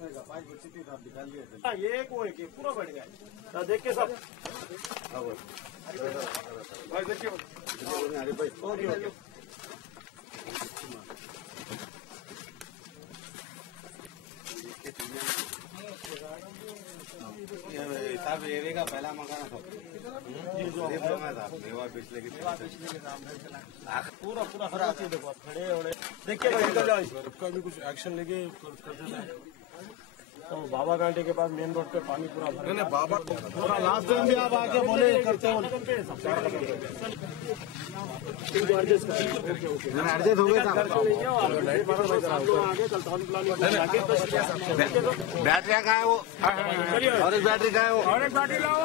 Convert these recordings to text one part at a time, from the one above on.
ये एक वो एक पूरा बढ़ गया देख के सब भाई देखिए ओके ओके साहब एरिया का पहला मकान था ये जो था मेवा पिछले के पूरा पूरा हरा चीज देखो खड़े होड़े देखिए सबका भी कुछ एक्शन लेके कर देना है। तो बाबा घाटी के पास मेन रोड पे पानी पूरा भरा है। बाबा पूरा लास्ट टाइम भी आप आके बोले करते हो एडजस्ट हो गया बैटरी कहाँ है वो और एक बैटरी कहाँ है वो और एक बैटरी लाओ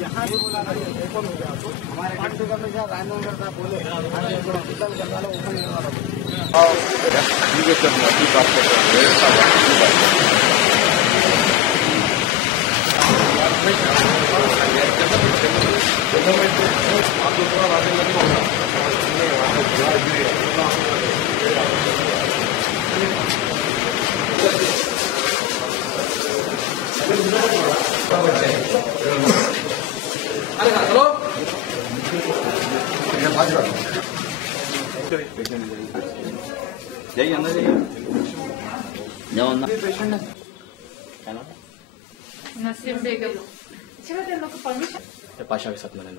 यहाँ भी बोला हमारे घंटे का में राजनगर था बोले जाइए अंदर जाइए जाओ अंदर नसीम बेगम पाशा के साथ मैंने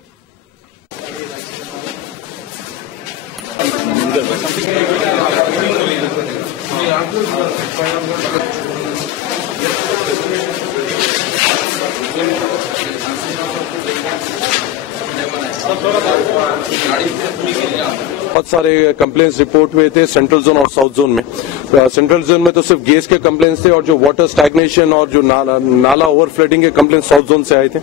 बहुत सारे कंप्लेंट्स रिपोर्ट हुए थे सेंट्रल जोन और साउथ जोन में। सेंट्रल जोन में तो सिर्फ गैस के कंप्लेंट्स थे और जो वाटर स्टैग्नेशन और जो नाला ओवरफ्लडिंग के कंप्लेंट्स साउथ जोन से आए थे।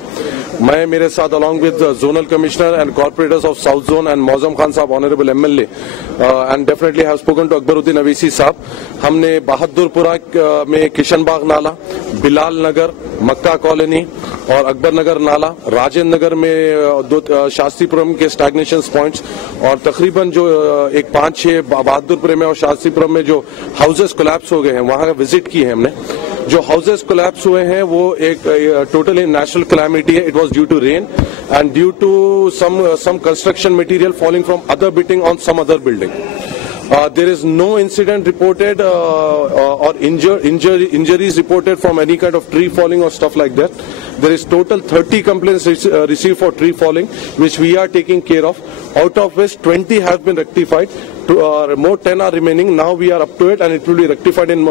मैं मेरे साथ along with zonal commissioner and corporators of south zone and Mouzam Khan साहब honourable MLA and definitely have spoken to Akbaruddin Owaisi साहब। हमने बहादुरपुरा में किशनबाग नाला, बिलाल नगर, मक्का कॉलोनी और अकबर नगर नाला, राजेंद्र नगर में दो शास्त्रीपुरम के स्टैग्नेशन पॉइंट्स और तकरीबन जो एक 5-6 बहादुरपुर में और शास्त्रीपुरम में जो हाउसेस कोलैप्स हो गए हैं वहां विजिट की है हमने। जो हाउसेस कोलैप्स हुए हैं वो एक टोटली नेचुरल कैलामिटी है। It was due to rain and due to some construction material falling from other building on some other building. There is no incident reported or injuries reported from any kind of tree falling or stuff like that. There is total 30 complaints received for tree falling, which we are taking care of. Out of which 20 have been rectified. More 10 are remaining. Now we are up to it, and it will be rectified in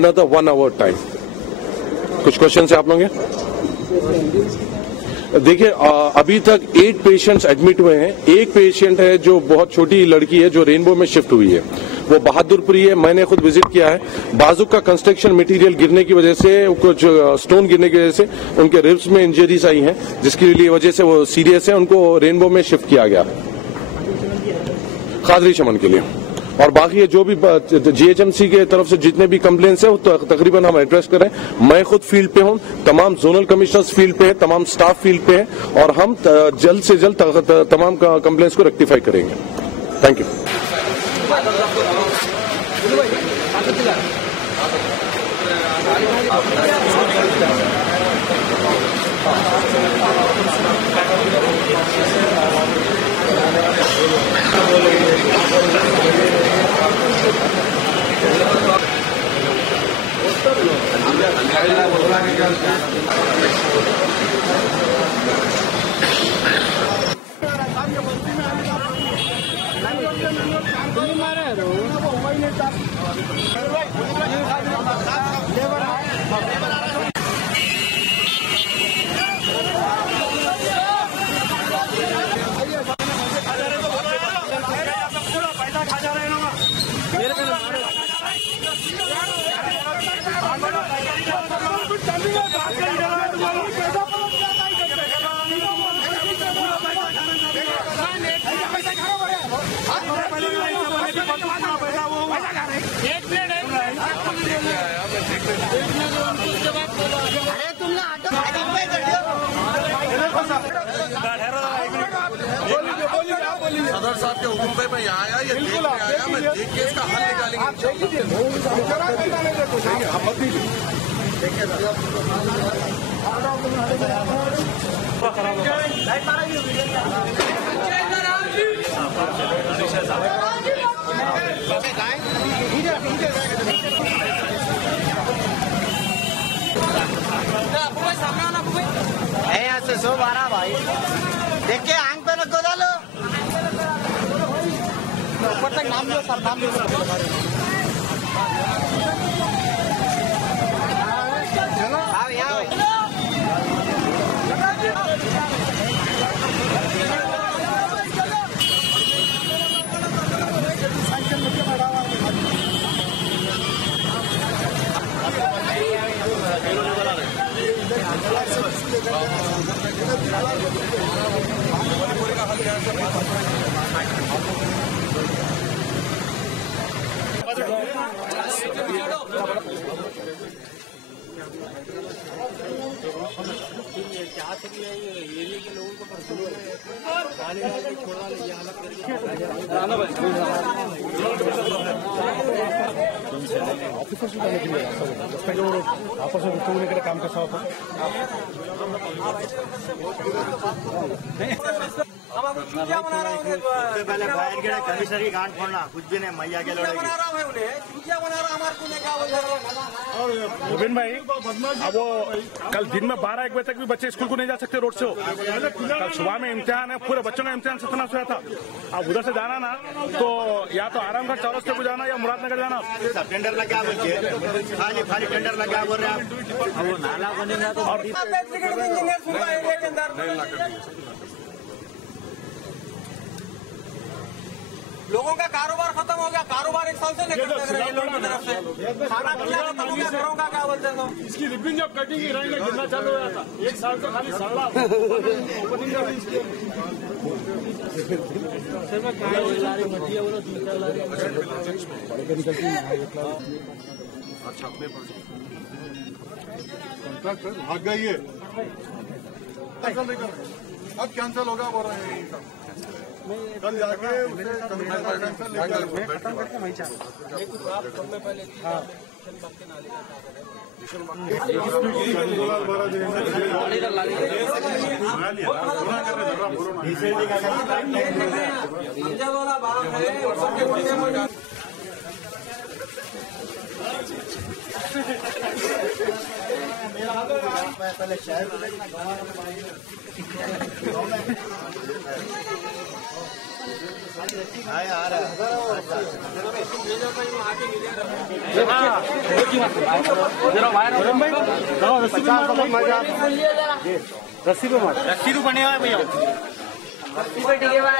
another 1 hour time. कुछ question है आप लोगों के? देखिए अभी तक 8 patients admit हुए हैं। एक पेशेंट है जो बहुत छोटी लड़की है जो रेनबो में शिफ्ट हुई है, वो बहादुरपुरी है। मैंने खुद विजिट किया है। बाजू का कंस्ट्रक्शन मटेरियल गिरने की वजह से, कुछ स्टोन गिरने की वजह से उनके रिब्स में इंजरीज आई हैं, जिसकी वजह से वो सीरियस है। उनको रेनबो में शिफ्ट किया गया कादरी चमन के लिए। और बाकी जो भी जीएचएमसी के तरफ से जितने भी कंप्लेंट्स है वो तकरीबन हम एड्रेस करें। मैं खुद फील्ड पे हूं, तमाम जोनल कमिश्नर्स फील्ड पे है, तमाम स्टाफ फील्ड पे है और हम जल्द से जल्द तमाम कंप्लेंट्स को रेक्टिफाई करेंगे। Thank you. गवर्नर साहब के हुक्म पे मैं यहाँ आया, ये देख के आया, मैं देख के इसका हल यहाँ से 112 भाई देख के आंख पे रख दो डालो ऊपर तक नाम लो सर, नाम लो आओ यहाँ आपस में गुफ्तगू लेकर काम कैसा होता सबसे पहले बाहर के कमिश्नर की गांठ फोड़ना, कुछ भी नहीं, मैया के लड़ेगी। गोविंद भाई, अब वो कल दिन में 12-1 बजे तक भी बच्चे स्कूल को नहीं जा सकते रोड से हो। कल सुबह में इम्तिहान है, पूरे बच्चों का इम्तिहान सतना से था। अब उधर से जाना ना तो या तो आरामगढ़ चौरस्ते को जाना या मुरादनगर जाना। सब टेंडर लग गया बोल के खाली टेंडर लग गया बोल रहे हैं। वो नाला बनेगा तो लोगों का कारोबार खत्म हो गया, कारोबार 1 साल से नहीं करते रहे लोगों की तरफ से, खाना पीना खत्म हो गया, घरों का क्या बोलते हैं इसकी रिबिन जब कटिंग रंग गिरना चालू हुआ था, 1 साल से खाली सड़ला ओपनिंग भाग गई है, अब कैंसिल होगा बोल रहे हैं। कल जाके पहले शहर को देखना, आ रहा रस्सी पे रस्सी तो बने हुआ भैया, रस्सी पे टिके हुआ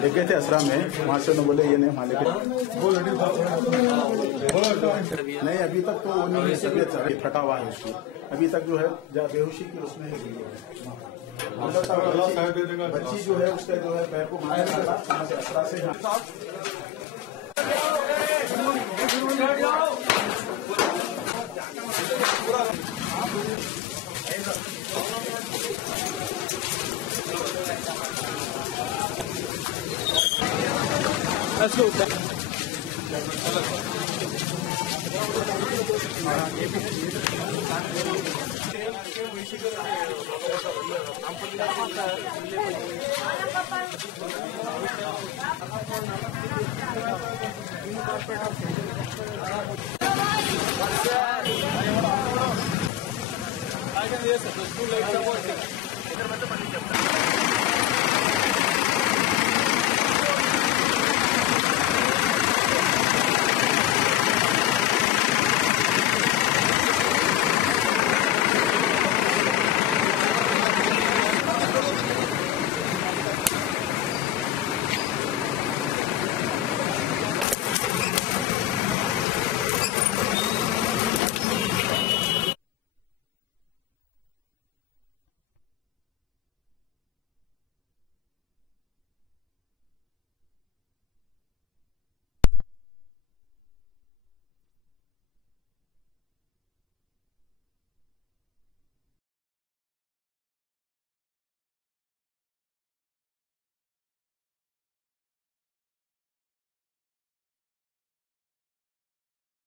लेके थे असरा में, वहाँ से उन्होंने बोले ये नहीं वहाँ लेके नहीं, अभी तक तो वो नहीं, तबियत फटा हुआ है उसकी, अभी तक जो है बेहोशी की उसमें बच्ची जो है उसका जो है पैर को मारने लगा, वहाँ से असरा से Let's go. I can